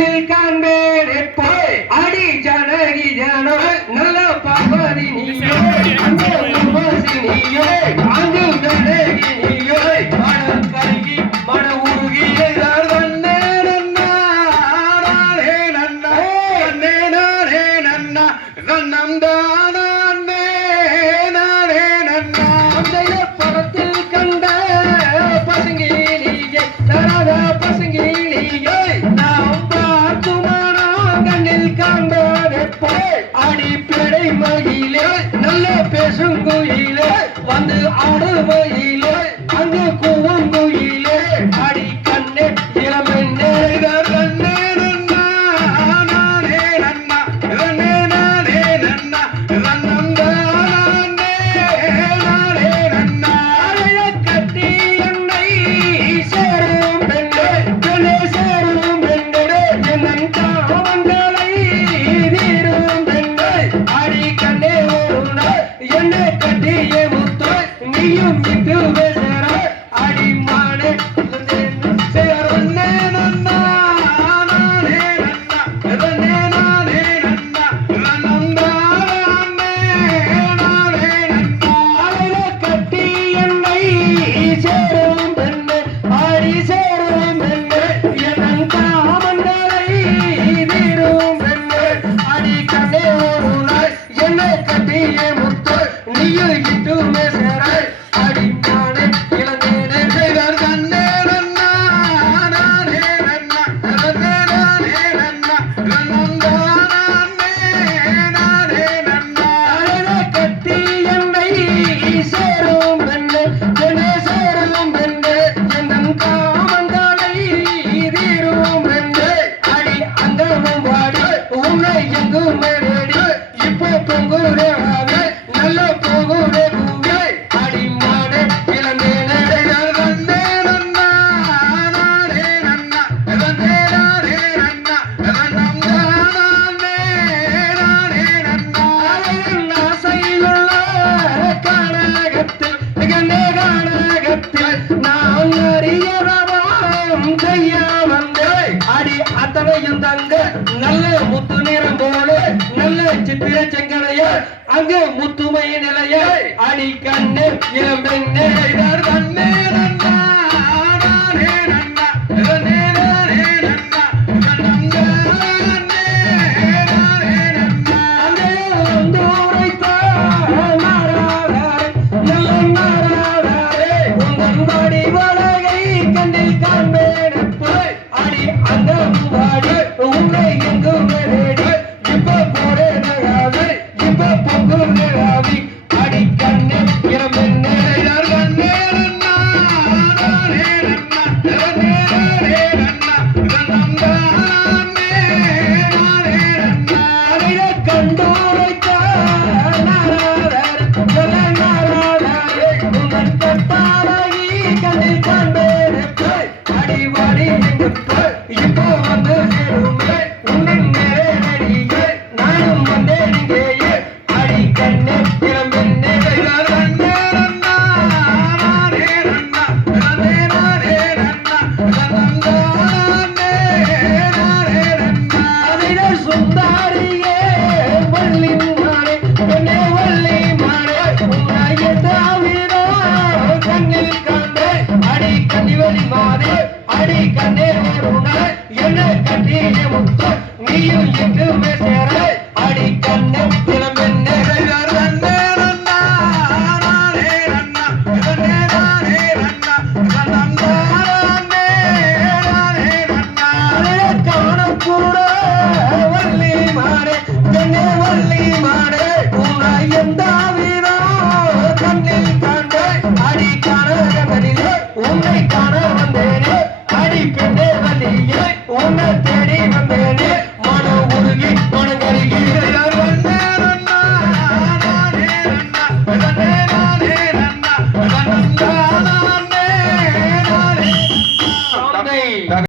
கண்ணில் காண்பேன் எப்போ அடி ஜனகி ஜன நல்ல பார்வதி நீயோ அந்த உர்வசி நீயோ அங்கு ஜனகி நீயோ மன கருகி மன உருகி படத்தில் கண்ட பசங்கிலியே தராத பசங்கிலியே நாம் பார்த்துமானோ கண்ணில் காண்பதே அடி பிழை மகிழே நல்ல பேசும் குயிலே வந்து ஆடுமையிலே அங்கு கூவும் குயிலே அடி கண்ணே இளமென்னே நீயும் விட்டு பேசுற அடிமானே கட்டி என்னை சேரும் பெண்ணு ஆடி சேரும் பெண்ணு என் காமங்களை தீரும் பெண்ணு அடி கண்ணே ஒரு நாள் என்னை கட்டியே முத்து நீயும் இட்டு பேசுற இப்போ பொங்குரே நல்ல போகுரே பூவே அடிமானே இளந்தேனே நான் அறியறவாம் செய்ய வந்தே அடி அத்தனையும் தங்க நல்ல முத்து நிறம் போல நல்ல சித்திர செங்கனைய அங்கு முத்துமை நிலைய அடி கண்ணு இளம்பெண்ணே கண்ணே கண்ணில் காண்பேன் அடி அந்த வாடி உன்னை எங்கும் இப்ப போரே நகாது இப்ப பொங்கு நகாதி அடி கண்ணே இளமென்னே கண்ணே கண்டோரைக்க கண்ணில் காண்பேன் அடிவாடி இப்போ வந்து சேருமே உன்னின் நேரடியே நானும் வந்தேன் இங்கேயே அடி கண்ணே இளம்பெண்ணே சுந்தாரியே வள்ளி மாறே பெண்ணே வள்ளி மாறே உன்னை தாவிரோ கண்ணில் காண்பே அடி கண்ணிவழி மாறே அடி கண்ணே ஒரு நாள் என்ன கட்டிய முத்து நீயும் எங்குமே சேர அடி கண்ணே